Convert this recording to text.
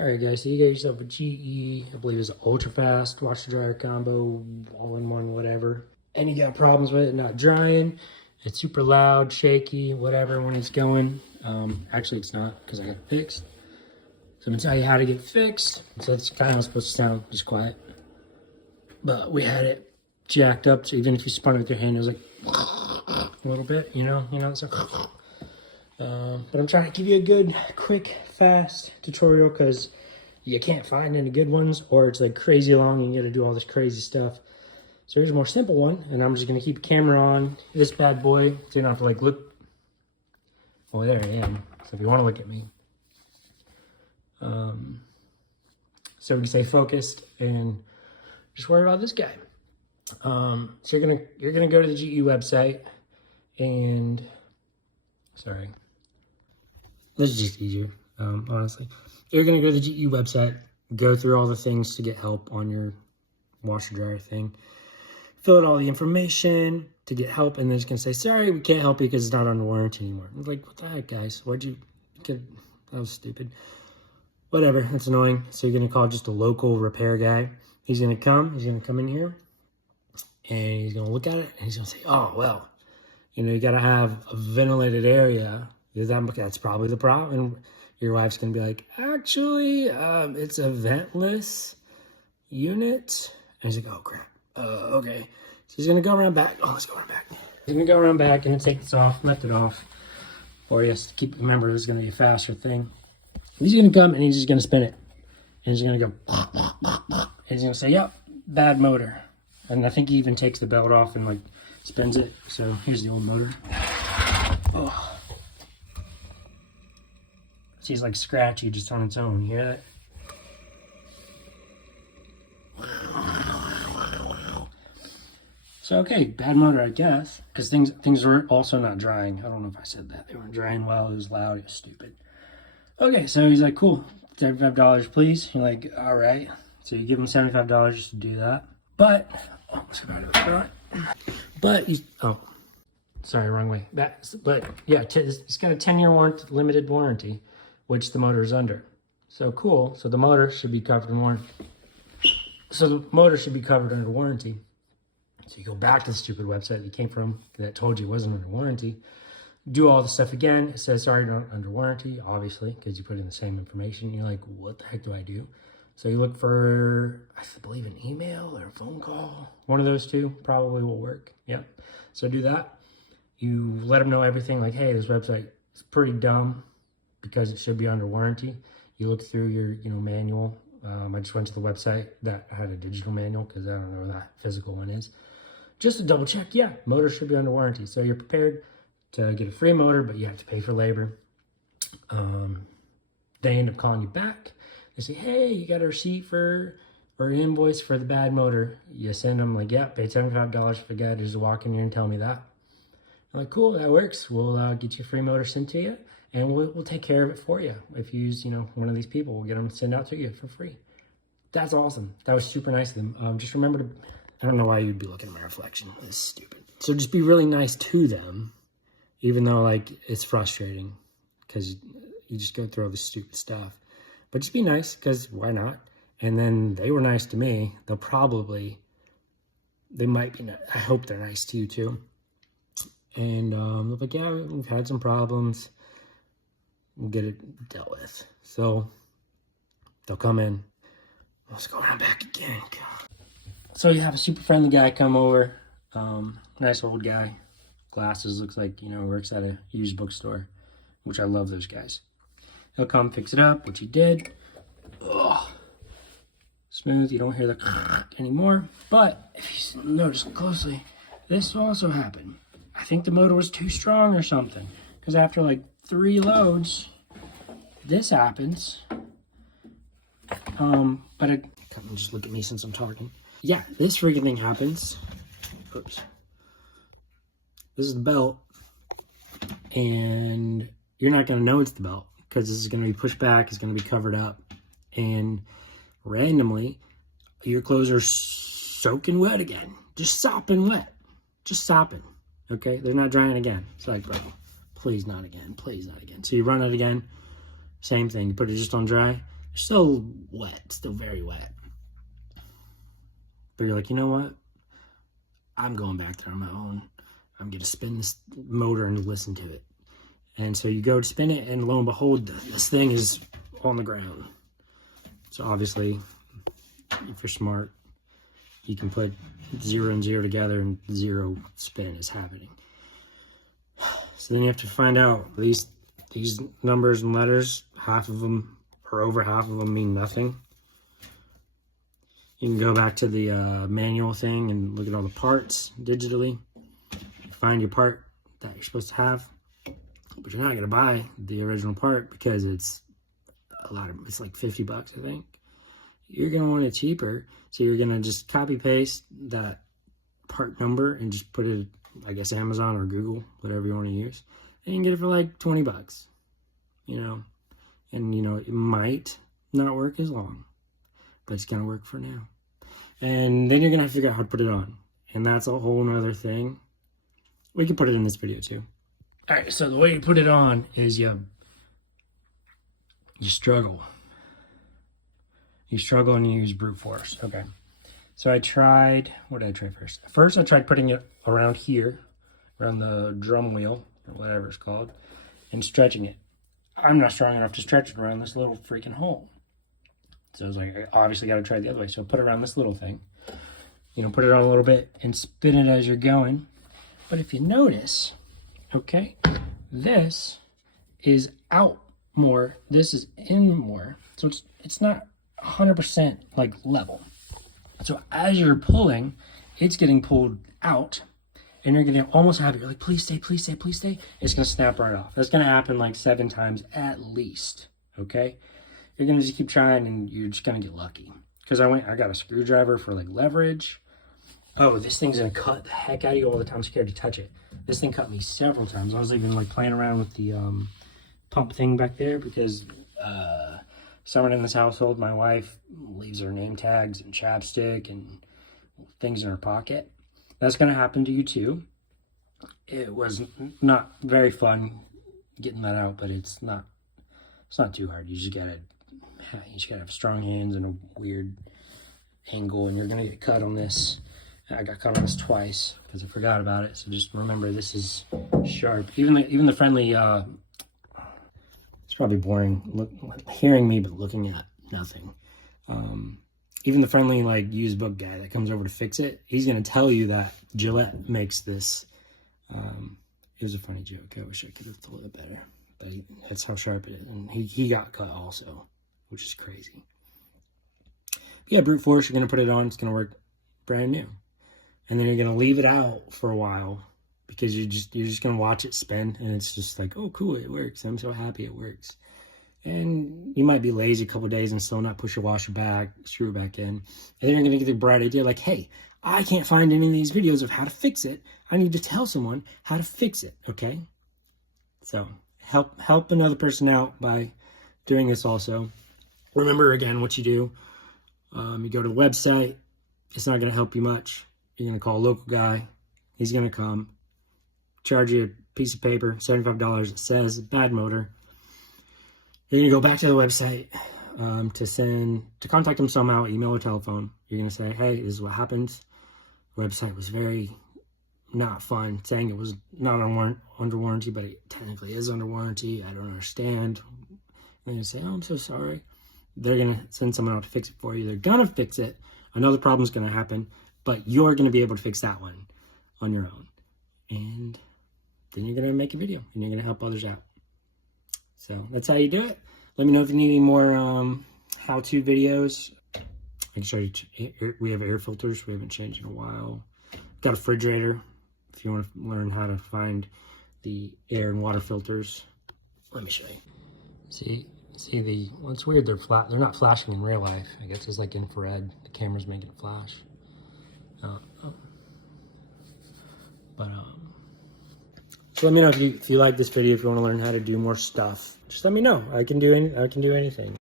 Alright guys, so you get yourself a GE, I believe it's an Ultrafast washer dryer combo, all-in-one, whatever. And you got problems with it not drying. It's super loud, shaky, whatever when it's going. Actually it's not, because I got it fixed. So I'm gonna tell you how to get it fixed. So it's kind of supposed to sound just quiet. But we had it jacked up, so even if you spun it with your hand, it was like a little bit, you know, it's like but I'm trying to give you a good, quick, fast tutorial because you can't find any good ones, or it's like crazy long and you gotta do all this crazy stuff. So here's a more simple one, and I'm just gonna keep the camera on this bad boy so you don't have to like look. Oh, there I am. So if you wanna look at me. So we can stay focused and just worry about this guy. So you're gonna go to the GE website and, sorry. This is just easier, honestly. You're gonna go to the GE website, go through all the things to get help on your washer dryer thing, fill out all the information to get help, and then it's gonna say, sorry, we can't help you because it's not under warranty anymore. I'm like, what the heck, guys? Why'd you get, that was stupid. Whatever, that's annoying. So you're gonna call just a local repair guy. He's gonna come in here, and he's gonna look at it, and he's gonna say, oh, well, you know, you gotta have a ventilated area. That's probably the problem. And your wife's gonna be like, actually, it's a ventless unit. And he's like, oh crap, okay. So he's gonna go around back. Oh, let's go around back. He's gonna go around back and take this off, lift it off for you. Remember, this is gonna be a faster thing. He's gonna come and he's just gonna spin it. And he's gonna go, and he's gonna say, yep, bad motor. And I think he even takes the belt off and like spins it. So here's the old motor. Oh. She's like scratchy just on its own. You hear that? So okay, bad motor, I guess, because things were also not drying. I don't know if I said that. They weren't drying well. It was loud. It was stupid. Okay, so he's like, cool, $75, please. You're like, all right. So you give him $75 just to do that. But let's go back to the front. But sorry, wrong way. But yeah, it's got a 10-year limited warranty, which the motor is under. So cool. So the motor should be covered in warranty. So the motor should be covered under warranty. So you go back to the stupid website you came from that told you it wasn't under warranty. Do all the stuff again. It says, sorry, not under warranty, obviously, because you put in the same information. You're like, what the heck do I do? So you look for, I believe, an email or a phone call. One of those two probably will work. Yep. So do that. You let them know everything, like, hey, this website is pretty dumb because it should be under warranty. You look through your, manual. I just went to the website that had a digital manual because I don't know where that physical one is. Just to double check, yeah, motor should be under warranty. So you're prepared to get a free motor, but you have to pay for labor. They end up calling you back. They say, hey, you got a receipt or an invoice for the bad motor. You send them like, yeah, pay $75 for the guy to just walk in here and tell me that. I'm like, cool, that works. We'll get you a free motor sent to you, and we'll take care of it for you. If you use, one of these people, we'll get them sent out to you for free. That's awesome. That was super nice of them. Just remember to, I don't know why you'd be looking at my reflection. It's stupid. So just be really nice to them, even though like it's frustrating because you just go through all this stupid stuff. But just be nice, because why not? And then they were nice to me. They might be, I hope they're nice to you too. And they're like, yeah, we've had some problems. We'll get it dealt with. So they'll come in. Let's go around back again. God. So you have a super friendly guy come over. Nice old guy. Glasses, looks like, works at a used bookstore, which I love those guys. He'll come fix it up, which he did. Ugh. Smooth, you don't hear the anymore. But if you notice closely, this also happened. I think the motor was too strong or something. Because after like 3 loads, this happens. But just look at me since I'm talking. Yeah, this freaking thing happens. Oops. This is the belt. And you're not going to know it's the belt, because this is going to be pushed back, it's going to be covered up, and randomly your clothes are soaking wet again, just sopping wet, just sopping. Okay, they're not drying again. It's like, please not again, please not again. So you run it again, same thing. You put it just on dry, Still wet, still very wet. But you're like, you know what? I'm going back there on my own. I'm going to spin this motor and listen to it. And so you go to spin it, and lo and behold, this thing is on the ground. So obviously, if you're smart, you can put 0 and 0 together, and 0 spin is happening. So then you have to find out these numbers and letters, half of them or over half of them mean nothing. You can go back to the manual thing and look at all the parts digitally. Find your part that you're supposed to have, but you're not going to buy the original part because it's it's like 50 bucks, I think. You're going to want it cheaper, so you're going to just copy paste that part number and just put it, I guess, Amazon or Google, whatever you want to use, and you can get it for like 20 bucks, you know. And, you know, it might not work as long, but it's going to work for now. And then you're going to have to figure out how to put it on, and that's a whole nother thing. We can put it in this video too. All right, so the way you put it on is you struggle. You struggle and you use brute force. Okay. So I tried, what did I try first? First I tried putting it around here, around the drum wheel, or whatever it's called, and stretching it. I'm not strong enough to stretch it around this little freaking hole. So I was like, I obviously got to try it the other way. So put it around this little thing. You know, put it on a little bit and spin it as you're going. But if you notice, okay, this is out more, this is in more. So it's not 100% like level. So as you're pulling, it's getting pulled out, and you're gonna almost have it. You're like, please stay, please stay, please stay. It's gonna snap right off. That's gonna happen like 7 times at least, okay? You're gonna just keep trying, and you're just gonna get lucky. Because I got a screwdriver for like leverage. Oh, this thing's gonna cut the heck out of you all the time. I'm scared to touch it. This thing cut me several times. I was even like playing around with the pump thing back there because someone in this household, my wife, leaves her name tags and chapstick and things in her pocket. That's gonna happen to you too. It was not very fun getting that out, but it's not too hard. You just gotta have strong hands and a weird angle, and you're gonna get cut on this. I got cut on this twice because I forgot about it. So just remember, this is sharp. Even the friendly, it's probably boring hearing me, but looking at nothing. Even the friendly like used book guy that comes over to fix it, he's gonna tell you that Gillette makes this. It was a funny joke. I wish I could have told it better, but that's how sharp it is. And he got cut also, which is crazy. But yeah, brute force. You're gonna put it on. It's gonna work brand new. And then you're gonna leave it out for a while because you're just gonna watch it spin, and it's just like, oh cool, it works. I'm so happy it works. And you might be lazy a couple of days and still not push your washer back, screw it back in. And then you're gonna get the bright idea like, hey, I can't find any of these videos of how to fix it. I need to tell someone how to fix it, okay? So help another person out by doing this also. Remember again what you do. You go to the website. It's not gonna help you much. You're going to call a local guy. He's going to come, charge you a piece of paper, $75 that says bad motor. You're going to go back to the website to contact him somehow, email or telephone. You're going to say, hey, this is what happens. The website was very not fun, saying it was not under warranty, but it technically is under warranty. I don't understand. And you're going to say, oh, I'm so sorry. They're going to send someone out to fix it for you. They're going to fix it. Another problem's going to happen. But you're going to be able to fix that one on your own. And then you're going to make a video. And you're going to help others out. So that's how you do it. Let me know if you need any more how-to videos. I can show you. We have air filters. We haven't changed in a while. Got a refrigerator. If you want to learn how to find the air and water filters. Let me show you. See well, it's weird. They're not flashing in real life. I guess it's like infrared. The camera's making it flash. So let me know if you like this video, if you want to learn how to do more stuff. Just let me know. I can do anything.